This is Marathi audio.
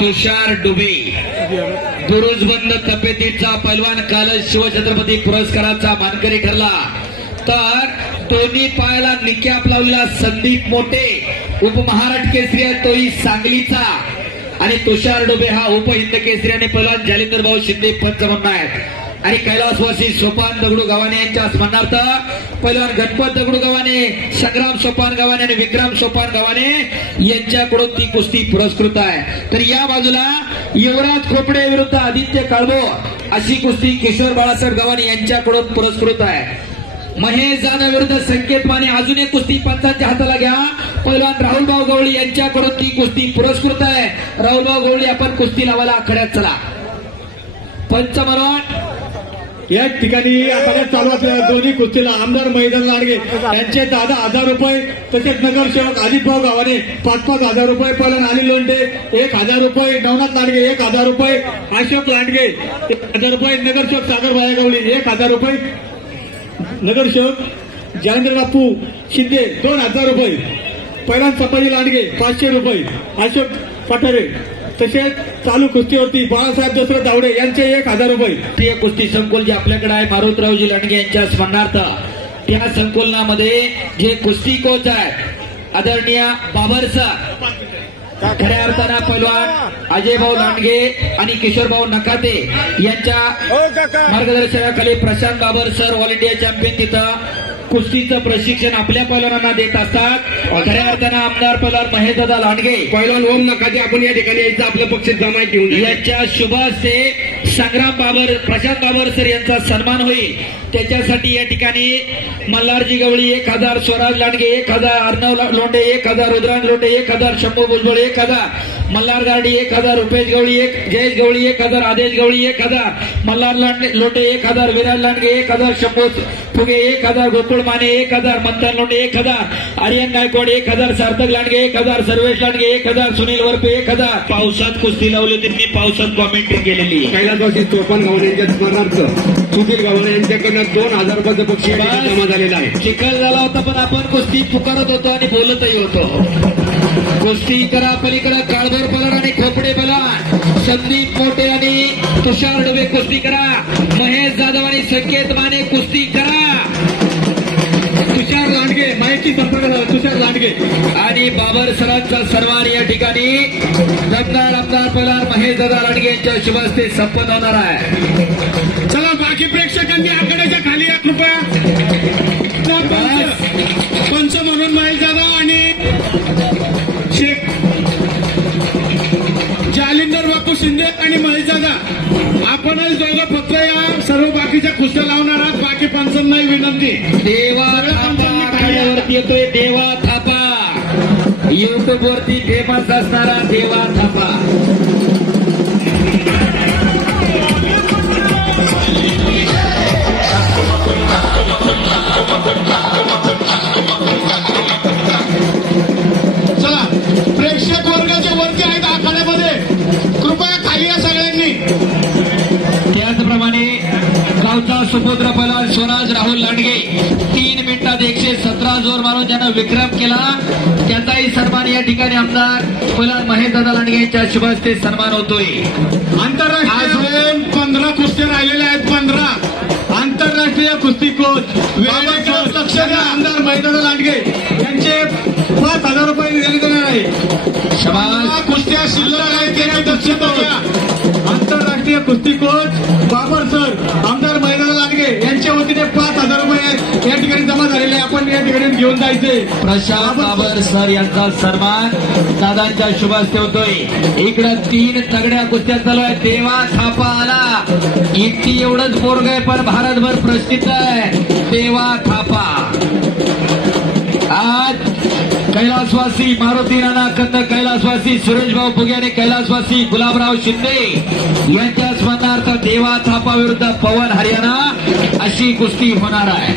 तुषार डुबे बुरुजबंद तपेतीचा पैलवान काल शिवछत्रपती पुरस्काराचा मानकरी ठरला। तर दोन्ही पायाला निकॅप लावलेला संदीप मोठे उपमहाराष्ट्र केसरी आहे, तोही सांगलीचा, आणि तुषार डुबे हा उपहिंद केसरी आणि पैलवान जालिंदर भाऊ शिंदे पंच म्हणून आहेत। आणि कैलासवासी सोपान दगडू गव्हाणे यांच्या स्मरणार्थ पैलवान गणपत दगडू गव्हाणे, संग्राम सोपान गव्हाणे आणि विक्रम सोपान गव्हाणे यांच्याकडून ती कुस्ती पुरस्कृत आहे। तर या बाजूला युवराज खोपडे विरुद्ध आदित्य काळभो अशी कुस्ती किशोर बाळासाहेब गव्हाणे यांच्याकडून पुरस्कृत आहे। महेश जाधव विरुद्ध संकेत माने अजून एक कुस्ती पंचांच्या हाताला घ्या, पैलवान राहुलभाऊ गवळी यांच्याकडून ती कुस्ती पुरस्कृत आहे। राहुलभाऊ गवळी आपण कुस्ती लावायला आखाड्यात चला। पंच म्हणून या ठिकाणी आता चालू असलेल्या दोन्ही कुस्तीला आमदार मैदान लाडगे यांचे 10,000 रुपये, तसेच नगरसेवक अजितभाऊ गावाने 5,000 रुपये, पैलवान अनिल लोंढे 1,000 रुपये, नवनाथ लांडगे 1,000 रुपये, अशोक लांडगे 1,000 रुपये, नगरसेवक सागर भायगवळी 1,000 रुपये, नगरसेवक जालिंदर बापू शिंदे 2,000 रुपये, पैलवान सपाजी लांडगे 500 रुपये, अशोक पठारे, तसेच चालू कुस्तीवरती बाळासाहेब दसरथ दावडे यांचे 1,000 रुपये। ते कुस्ती संकुल जे आपल्याकडे आहे मारुतरावजी लांडगे यांच्या स्मरणार्थ, त्या संकुलनामध्ये जे कुस्ती कोच आहेत आदरणीय बाबर सर, खऱ्या अर्थानं पैलवान अजयभाऊ लांडगे आणि किशोरभाऊ नकाते यांच्या मार्गदर्शनाखाली Prashant Babar sir all India champion तिथं कुस्तीचं प्रशिक्षण आपल्या पैलवानांना देत असतात। खऱ्या अर्थानं आमदार पैलवान महेशदादा लांडगे, पैलवान ओम नकाते आपण या ठिकाणी यायचं आपलं पक्ष जमायत घेऊन यांच्या शुभ हस्ते संग्राम बाबर, प्रशांत बाबर सर यांचा सन्मान होईल। त्याच्यासाठी या ठिकाणी मल्हारजी गवळी 1,000, स्वराज लांडगे 1,000, अर्णव लोंढे 1,000, रुद्रांग लोंढे 1,000, शंभू भुजबळ 1,000, मल्हार गार्डी 1,000, रुपेश गवळी 1, जयेश गवळी 1,000, आदेश गवळी 1,000, मल्हार लोंढे 1,000, विराज लांडगे 1,000, शंभू फुगे 1,000, गोकुळ माने 1,000, मंथन लोंढे 1,000, आर्यन गायकवाड 1,000, सार्थक लांडगे 1,000, सर्वेश लांडगे 1,000, सुनील वरपे 1,000। पावसात कुस्ती लावली त्यांनी, पावसात कॉमेंट्री केलेली। कैलासवासी सोपान गव्हाणे यांच्या स्मरणार्थ सुधीर गव्हाणे यांच्याकडनं 2,000 रुपयाचं बक्षीस जमा झालेलं आहे। चिखल झाला होता पण आपण कुस्ती पुकारत होतो आणि बोलतही होतो। कुस्ती करा पलीकडे काळभोर पलट आणि खोपडे पलट, संदीप मोठे आणि तुषार डुबे कुस्ती करा, महेश जाधव आणि संकेत माने कुस्ती करा, तुषार लांडगे माहिती संपर्क झाला, तुषार लांडगे आणि बाबर सरांचा सन्मान या ठिकाणी दमदार आमदार पैलवान महेशदादा लांडगे यांच्या शुभ हस्ते संपन्न होणार आहे। चला बाकी प्रेक्षकांनी आकड्याच्या खाली या कृपया। पंच म्हणून महेश जाधव आणि शेख जालिंदर बापू शिंदे आणि महेश दादा, आपणच दोघं फक्त या सर्व बाकीच्या कुस्त्या लावणार आहात। बाकी पंचांनाही विनंती, देवा थापा खाण्यावरती येतोय, देवा थापा युट्यूब वरती फेमस असणारा देवा थापा। चला प्रेक्षक वर्गाच्या वरती आहेत आखाड्यामध्ये, कृपया खाली या सगळ्यांनी। त्याचप्रमाणे गावचा सुपुत्र पैलवान स्वराज राहुल लांडगे 3 मिनिटात 117 जोर मारून ज्यानं विक्रम केला, त्याचाही सन्मान या ठिकाणी आमदार पैलवान महेशदादा लांडगे यांच्या शुभ हस्ते सन्मान होतोय। आंतरराष्ट्रीय अजून 15 कुस्त्या राहिलेल्या आहेत, 15 आंतरराष्ट्रीय कुस्ती कोच लक्ष द्या, आमदार महेशदादा लांडगे यांचे 5,000 रुपये दिले जाणार आहे। शबास कुस्त्या शिल्लक आहेत त्याची दक्षता घ्या। आंतरराष्ट्रीय कुस्ती कोच बाबर सर, आमदार महेशदादा लांडगे यांच्या वतीने 5,000 रुपये या ठिकाणी जमा झालेले, आपण या ठिकाणी घेऊन जायचे। प्रशांत बाबर सर यांचा सन्मान दादांच्या शुभ हस्ते होतोय। इकडे 3 तगड्या कुस्त्या चालू आहेत, देवा थापा आला, इतकी एवढंच पोरग आहे पण भारतभर प्रसिद्ध आहे देवा थापा। आज कैलासवासी मारुती राणा कंद, कैलासवासी सुरेशभाऊ फुगे आणि कैलासवासी गुलाबराव शिंदे यांच्या स्मरणार्थ देवा थापा विरुद्ध पवन हरियाणा अशी कुस्ती होणार आहे।